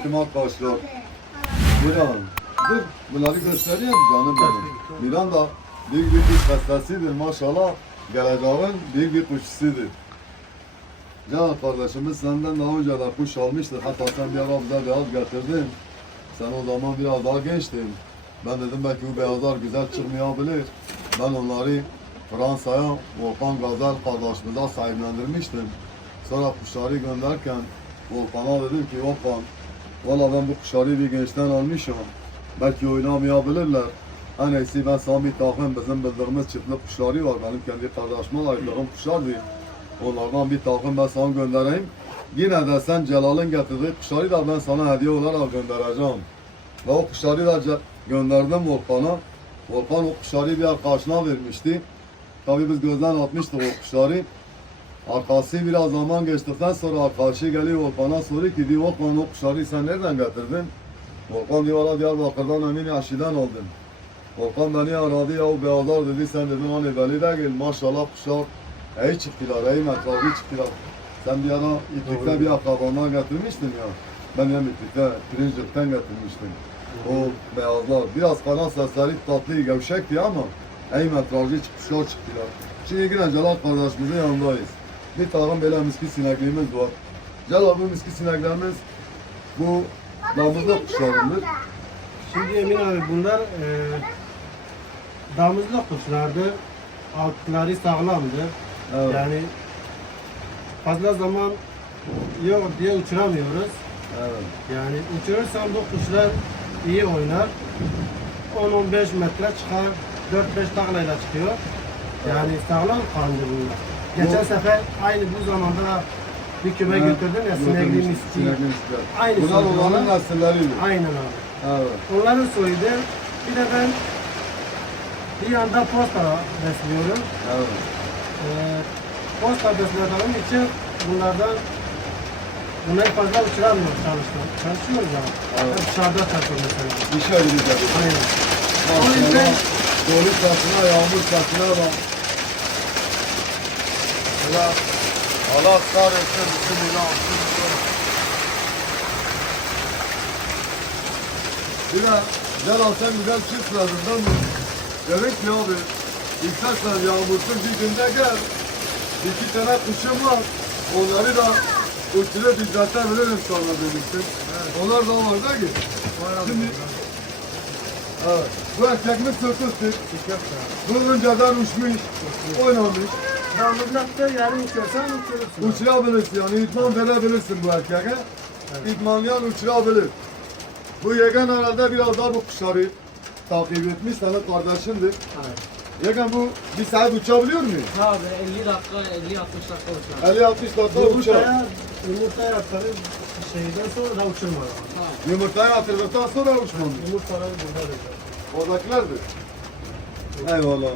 aleyküm arkadaşlar. Miran. Dur bunları göstereyim canım benim. Miran da büyük bir kuş hastasidir maşallah. Geleceğin büyük bir kuşçusudur. Can kardeşimiz senden daha önce de kuş almıştır. Hatta sen bir ara bize beyaz getirdin. Sen o zaman biraz daha gençtin. Ben dedim belki bu beyazlar güzel çıkmayabilir. Ben onları Fransa'ya Volkan Gazel kardeşimize sahiplendirmiştim. Sonra kuşları gönderken Volkan'a dedim ki Volkan valla ben bu kuşları bir gençten almışım. Belki oynamayabilirler. En iyisi ben bir takım bizim bildiğimiz çiftli kuşları var. Benim kendi kardeşime ayırdığım kuşlardı. Onlardan bir takım ben sana göndereyim. Yine de sen Celal'in getirdiği kuşları da ben sana hediye olarak göndereceğim. Ve o kuşları da gönderdim Volkan'a. Volkan o kuşları bir arkadaşına vermişti. Tabii biz gözden atmıştık o kuşları. Arkası biraz zaman geçtikten sonra arkadaşı geliyor Volkan'a soruyor ki diyor Volkan o kuşları sen nereden getirdin? Volkan diyor valla Diyarbakır'dan Emin Aşi'den aldım. Volkan beni aradı ya o beyazlar dedi sen dedim hani belli değil maşallah kuşlar iyi çıktılar iyi metrali çıktılar. Sen bir ara İplik'te bir akrabandan getirmiştin ya. Ben hem İplik'te Pirincik'ten getirmiştim. O beyazlar biraz kanal sesleri tatlı gevşekti ama iyi metrajlı kuşlar çıktılar. Şimdi yine Celal kardeşimizin yanındayız. Bir tane böyle miski sinekliğimiz var. Celal bu miski sineklerimiz bu damızlık kuşlarındır. Şimdi Emin abi bunlar e, damızlık kuşlardı. Altları sağlamdı. Evet. Yani fazla zaman yok diye uçuramıyoruz. Evet. Yani uçurursan bu kuşlar iyi oynar. 10-15 metre çıkar. 4-5 taklayla çıkıyor. Yani sağlam kandı bunlar. Geçen sefer aynı bu zamanda da bir küme Evet. götürdüm ya sinekli miski. Sinekli miski. Aynı Bunlar onlar. nesilleriydi. Aynen abi. Evet. Onların soydu. Bir de ben bir yanda posta besliyorum. Evet. Ee, posta beslediğim için bunlardan bunları fazla uçuramıyor çalıştım. Çalışıyoruz ama. Evet. Hep dışarıda takıyor mesela. Bir şey gidecek. Aynen. O yüzden Dolu saçına, yağmur saçına bak. Allah, Allah kahretsin. Bismillah. Bir de Celal sen güzel çift değil mi? Demek ki abi istersen yağmursuz bir günde gel. İki tane kuşum var. Onları da uçurup izletebilirim sana demiştim. Onlar da var değil mi? Şimdi Evet. Bu erkeklik söküktür. Bu önceden uçmuş, oynamış. Damızlıkta yarın uçursan uçurursun. Uçurabilirsin yani idman verebilirsin bu erkeğe. İdmanlayan uçurabilir. Bu yegan herhalde biraz daha bu kuşları takip etmiş, senin kardeşindir. Evet. Yegan bu bir saat uçabiliyor mu? Abi 50 dakika 50-60 dakika uçar. 50-60 dakika uçar. Yumurtaya, yumurtaya atarız şeyden sonra da uçurmaz. Yumurtayı atırdıktan sonra uçmamış. Yumurtaları burada da. Oradakilerdir. Eyvallah.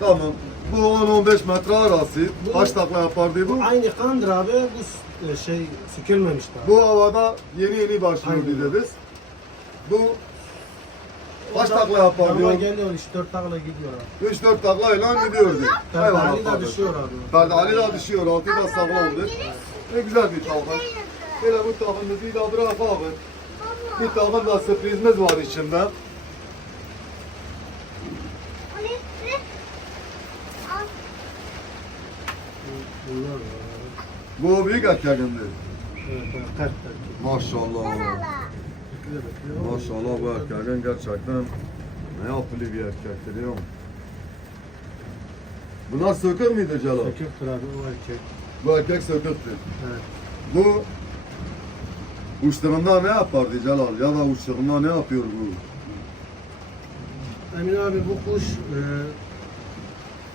Tamam. Bu 10-15 metre arası. Bu- Kaç takla yapardı bu? Aynı kandır abi bu s- e, şey sükülmemiş daha. Bu havada yeni yeni başlıyor Aynen. dediniz. Bu kaç takla yapar Dama diyor? geliyor 3-4 takla gidiyor abi. 3-4 takla ile gidiyordu. De kardeş. düşüyor abi. Ferdi Ali de düşüyor, altı da sağlamdır. Ne güzel bir takım. Böyle bu takımımızı da bırakalım. Bir takım da sürprizimiz var içinde. Bunlar var abi. Bu büyük erkeğimdir. Evet. Maşallah. Maşallah bu erkeğin gerçekten ne yapılı bir erkektir ya. Bunlar sökük müydü Celal? Söküktür abi o erkek. Bu erkek söküktür. Evet. Bu uçtuğunda ne yapardı Celal? Ya da uçtuğunda ne yapıyor bu? Emin abi bu kuş e,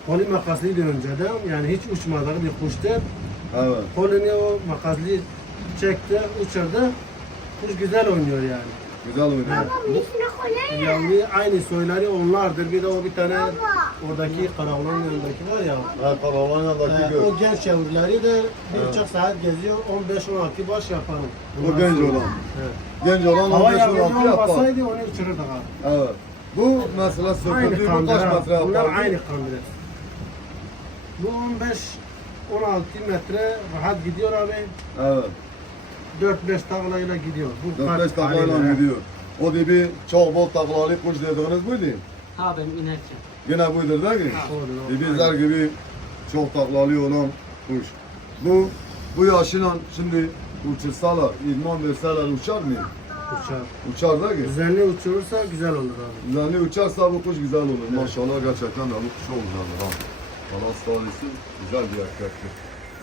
poli makaslıydı önceden. Yani hiç uçmadığı bir kuştu. Evet. Polini o makaslı çekti, uçurdu. Kuş güzel oynuyor yani. Güzel oynuyor. Yavru aynı soyları onlardır. Bir de o bir tane oradaki karavanın yanındaki var ya. Ha karavanadaki e, göz. o genç yavruları da bir buçuk saat geziyor. 15-16 baş yaparım. O genç olan. Evet. Genç olan Hava 15 yavrusu 16 yapar. olmasaydı onu uçururduk abi. Evet. Bu mesela Aynı söküldü bu kaç metre Bunlar yapar? aynı kandır. Bu 15 16 metre rahat gidiyor abi. Evet. 4-5 taklayla gidiyor. Bu 4-5 kaç taklayla gidiyor. O dibi çok bol taklalı kuş dediğiniz buydu. Ha benim inerken. Yine buydur değil mi? Doğru. Dibizler gibi çok taklalı olan kuş. Bu bu yaşıyla şimdi uçursalar, idman verseler uçar mı? Uçar. Uçar değil mi? Düzenli uçurursa güzel olur abi. Düzenli uçarsa bu kuş güzel olur. Maşallah gerçekten de bu kuş çok Allah sağlısı güzel bir erkektir.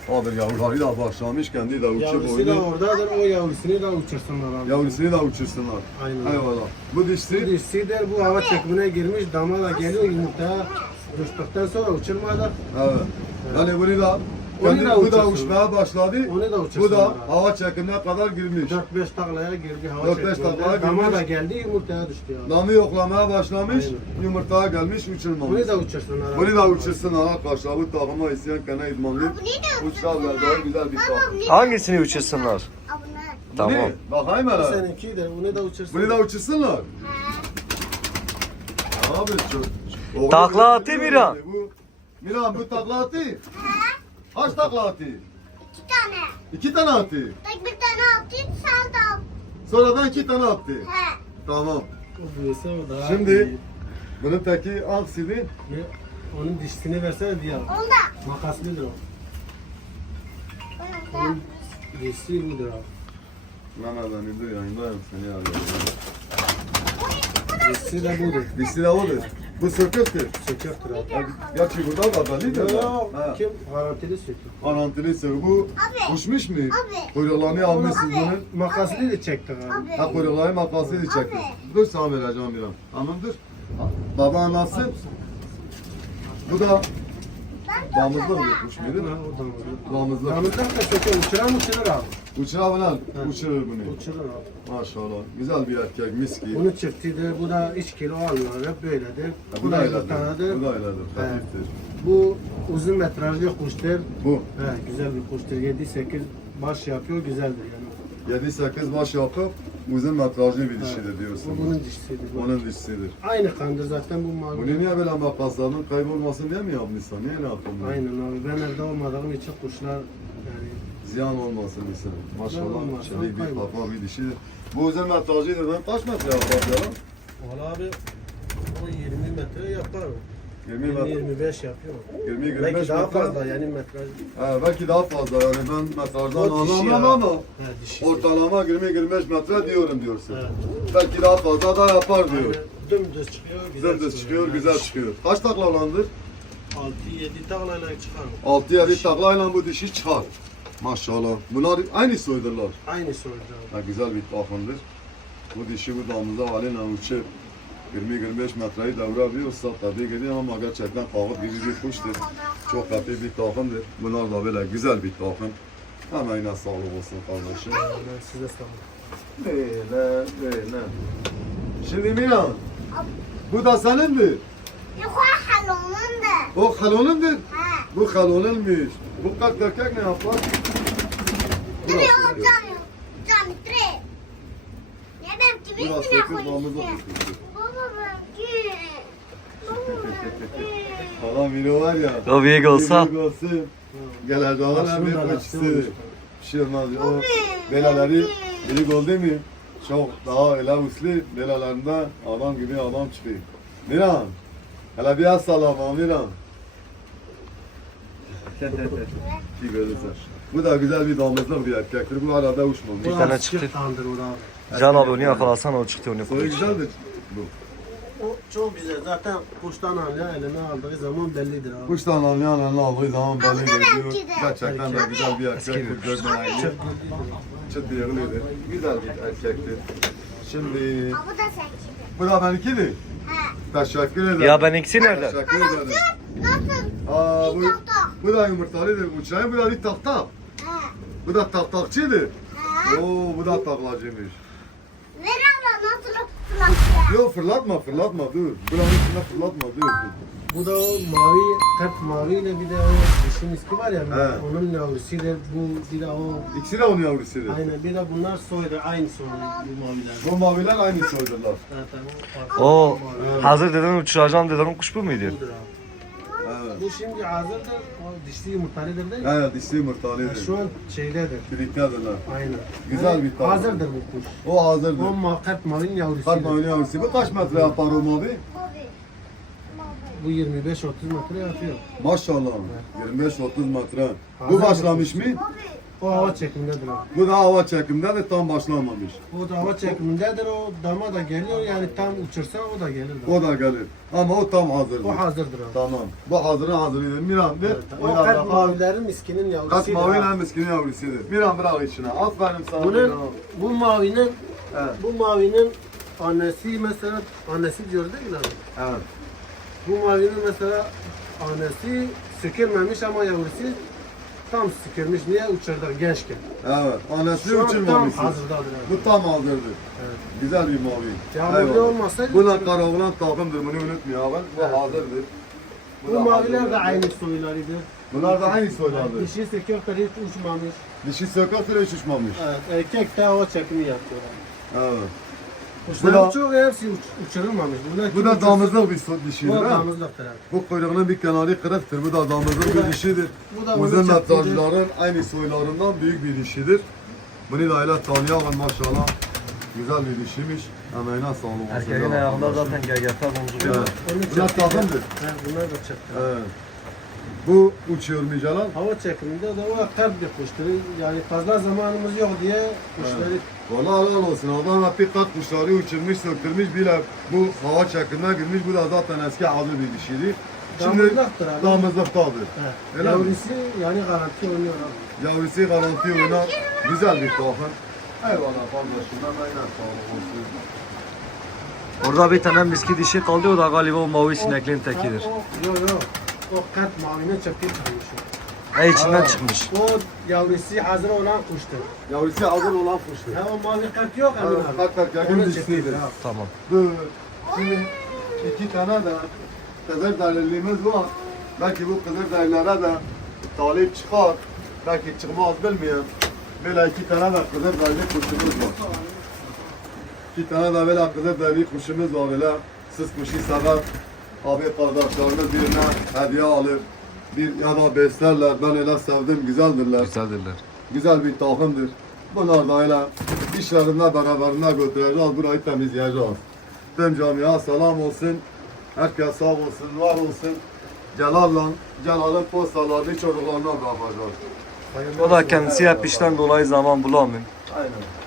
Abi yavruları da başlamış kendi de uçup Yavrusu da oynuyor. oradadır, o yavrusunu da uçursunlar abi. Yavrusunu da uçursunlar. Aynen. Eyvallah. Bu dişsi Dişsidir, bu hava çekimine girmiş, dama da geliyor yumurtaya düştükten sonra uçurmadı. Evet. Yani bunu da kendi, da bu da uçursun. uçmaya başladı. Onu da Bu uçursunlar da hava çekimine kadar girmiş. 4-5 taklaya girdi hava 4-5 çekiminde. taklaya Dama girmiş. da geldi, yumurtaya düştü ya. Damı yoklamaya başlamış, Aynen. yumurtaya gelmiş uçurmamış. Bunu da uçursunlar abi. Bunu da uçursun arkadaşlar. Bu takıma isteyen kene idmanlı. Uçlar daha güzel bir takım. Hangisini uçursunlar? Tamam. Bu? Bakayım Bu hele. seninki de, bunu da uçursunlar. Bunu da uçursunlar. Abi çok. Takla bu- atı Miran. Bu, Miran bu takla atı. Kaç takla atı? İki tane. İki tane attı. Tek bir tane attım saldım. Sonradan iki tane attı. He. Tamam. O büyüse o daha Şimdi iyi. bunun teki aksiydi. Ya, Onun dişini versene diye. Onda. Makaslıdır o. Onda. Onun dişi budur abi. Lan ben indir yayındayım seni arıyorum. Dişi de budur. Dişli de odur. Bu söküktür. Söküktür abi. Ya- Gerçi burada da belli de. Yok, Ha. kim? Garantili sökük. Garantili sır. Bu Abi. uçmuş mu? Kuyruklarını almışsın bunun. Makasını da çektik abi. Abi. Ha kuyrukları makasıyla çektin. Abi. Dur sana vereceğim bir an. Tamam dur. Baba anlatsın. Bu da damızlık topladım. bir kuş Ha, o damızlık. Damızlık. Damızlık da söküyor. Uçuran uçurur abi. Uçurur bunu. Uçurur bunu. Uçurur abi. Maşallah. Güzel bir erkek mis gibi. Bunu çiftlidir. Bu da 3 kilo almıyor. Hep böyledir. Ha, Bu da yumurtaladır. Bu da öyledir. Hafiftir. Bu uzun metrajlı kuştur. Bu. He, güzel bir kuştur. 7-8 baş yapıyor. Güzeldir yani. 7-8 baş yapıp uzun metrajlı bir dişidir diyorsun. bunun dişisidir. Bu. Onun dişisidir. Aynı kandır zaten bu mavi. Bunu niye böyle makaslarının kaybolmasın diye mi yapmışsın? Niye ne yaptın? bunu? Aynen abi. Ben evde olmadığım için kuşlar yani Ziyan olmasın mesela. Maşallah olmasın, çelik bir kaybolur. kafa bir dişidir. Bu uzun metrajlıdır. Ben kaç metre yapar ya? Valla abi o 20 metre yapar. 20 metre. 20-25 yapıyor. 20 25 Belki daha metre. fazla yani metraj. He, belki daha fazla yani ben metrajdan O dişi anlamam ya. ama dişi. ortalama 20-25 metre diyorum diyorsun. Evet. Belki daha fazla da yapar diyor. Dümdüz çıkıyor, güzel Dümdüz çıkıyor, güzel çıkıyor. Kaç taklalandır? 6-7 taklayla çıkar. 6-7 taklayla bu dişi çıkar. Maşallah. Bunlar aynı soydurlar. Aynı sorucu. Ha, güzel bir bakımdır. Bu dişi bu damızda haline uçup 20-25 metreyi devrediyorsa tabii gidiyor ama gerçekten kağıt gibi bir kuştur. Çok hafif bir takımdır. Bunlar da böyle güzel bir takım. Emeğine sağlık olsun kardeşim. Ben size sağ olun. Böyle böyle. Şimdi Miran, bu da senindir. Yok halonundu. O halonundur. He. Bu halonunmuş. Bu kalk erkek ne yapar? Burası. kimin Burası üstüne sekiz damızlık koyayım? kuştur. Baba benki. Baba benki. Falan biri var ya. O büyük olsa. Büyük en büyük da kuşçusu. olmuş. Bir şey olmaz. O belaları büyük oldu mu? Çok daha öyle uslu belalarında adam gibi adam çıkıyor. Miran. Hele bir el sallama Miran. Ki görürsen. Bu da güzel bir damızlık bir erkektir. Bu arada uçmamış. Bu tane çıktı. abi. Can abi onu yakalasan o çıktı onu Soyu güzeldir. Bu. O çok güzel. Zaten kuştan anlayan eline aldığı zaman bellidir abi. Kuştan anlayan eline aldığı zaman belli Abi de ediyor. belki de. Gerçekten de güzel bir erkek. Gözden Çıt Çıt bir yerlidir. Güzel bir erkektir. Şimdi bu da seninkidir. bu da benimkidir. He. Teşekkür ederim. Ya benimkisi nerede? Teşekkür ederim. Nasıl? Aa, bu, bu da yumurtalıdır. Uçağın bu da bir tahta. He. Bu da tahtakçıdır. He. Oo, bu da taklacıymış. Ver ama nasıl? Yok fırlatma fırlatma dur. Buranın üstüne fırlatma dur. Bu da o mavi, hep maviyle bir de o dişin ismi var ya, He. onun yavrusuyla bu bir de o İkisi de onun yavrusudur. Aynen bir de bunlar soydu aynı soydu bu maviler. Bu maviler aynı soydurlar. Zaten o farklı O mavi. hazır dedin uçuracağım dedin kuş bu muydu? Budur abi. Evet. Bu şimdi hazırdır. O dişli yumurtalıdır değil mi? Ya dişli yumurtalıdır. Şu an şeydedir. Birliktedirler. Aynen. Güzel bir tavuk. Hazırdır bu kuş. O hazırdır. O makat mavinin yavrusu. Kalp oyunu yavrusu. Bu kaç metre yapar o mavi? Bu 25-30 metre yapıyor. Maşallah. 25-30 metre. Bu Hazır başlamış mı? O hava çekimindedir o. Bu da hava çekimde de tam başlamamış. O da hava çekimindedir o dama da geliyor yani tam uçursa o da gelir. O da gelir. Ama o tam hazırdır. O hazırdır o. Tamam. Bu hazırın hazırıydı. Miran bir. O kalp mavilerin miskinin yavrusu. Kaç mavi en miskinin yavrusudur. Miran bırak içine. Aferin sana. Bunun, bu mavinin Evet. bu mavinin annesi mesela annesi diyor değil mi? Evet. Bu mavinin mesela annesi sökülmemiş ama yavrusu tam sökülmüş. Niye uçurdu gençken? Evet. Annesi Şu an tam uçurmamış. hazırdadır. Bu tam hazırdır. Evet. Güzel bir mavi. Yağmurlu Eyvallah. olmasaydı Bu da uçurur. karaoğlan takımdır. Bunu abi. Bu Evet. hazırdır. Bu maviler hazırdır. de aynı soylarıdır. Bunlar da aynı soylardır. Dişi söküyorlar hiç uçmamış. Dişi sökatır hiç uçmamış. Evet, erkek de o çekimi yapıyor. Evet. Kuşların da- çoğu hepsi uç, uçurulmamış. Bunlar Bu da damızlık bir so- dişidir Bu ha. damızlıktır. evet. Bu kuyruğunun bir kenarı kırıktır. Bu da damızlık Bu da- bir dişidir. Bu da Uzun onun metrajların aynı soylarından büyük bir dişidir. Bunu da öyle tanıyalım maşallah. Güzel bir dişiymiş. Emeğine sağlık. olsun Erkeğin ya ayağında zaten GGF boncuğu. Evet. Onu Bunlar çektiğidir. takımdır. Bunlar da çekti. Evet. Bu uçuyor mu Celal? Hava çekiminde de o kalp bir kuştur. Yani fazla zamanımız yok diye kuşları Vallahi helal olsun. Adam hep bir kat kuşları uçurmuş, söktürmüş bile bu hava çekimine girmiş. Bu da zaten eski adı bir dişiydi. Şimdi damızlıktır abi. damızlıktadır. Evet. Öyle mi? Yavrusu yani garanti oynuyor abi. Yavrusu garanti oynar. Güzel bir takım. Eyvallah kardeşim. Ben aynen sağlık olsun. Orada bir tane miski dişi kaldı o da galiba o mavi sinekliğin tekidir. Yok yok. O kalp mavine çekti çıkmış. E içinden çıkmış. O yavrusu hazır olan kuştur. Yavrusu hazır olan kuştur. Ha o mavi kalp yok Emin abi. kalp kalp yakın dişlidir. ha. Tamam. Bu şimdi iki tane de kızır delilliğimiz var. Belki bu kızır delillere de talip çıkar. Belki çıkmaz bilmiyorum. Böyle iki tane de kızır delili kuşumuz var. İki tane de böyle kızır delili kuşumuz var böyle. Siz kuşu sever. Abi kardeşlerimiz birine hediye alır. Bir ya da beslerler. Ben öyle sevdim. Güzeldirler. Güzeldirler. Güzel bir takımdır. Bunlar da öyle işlerinde beraberine götüreceğiz. Burayı temizleyeceğiz. Tüm camiye selam olsun. Herkes sağ olsun, var olsun. Celal'la, Celal'ın postalarını çocuklarına bırakacağız. Hayırlı O da kendisi hep işten dolayı zaman bulamıyor. Aynen.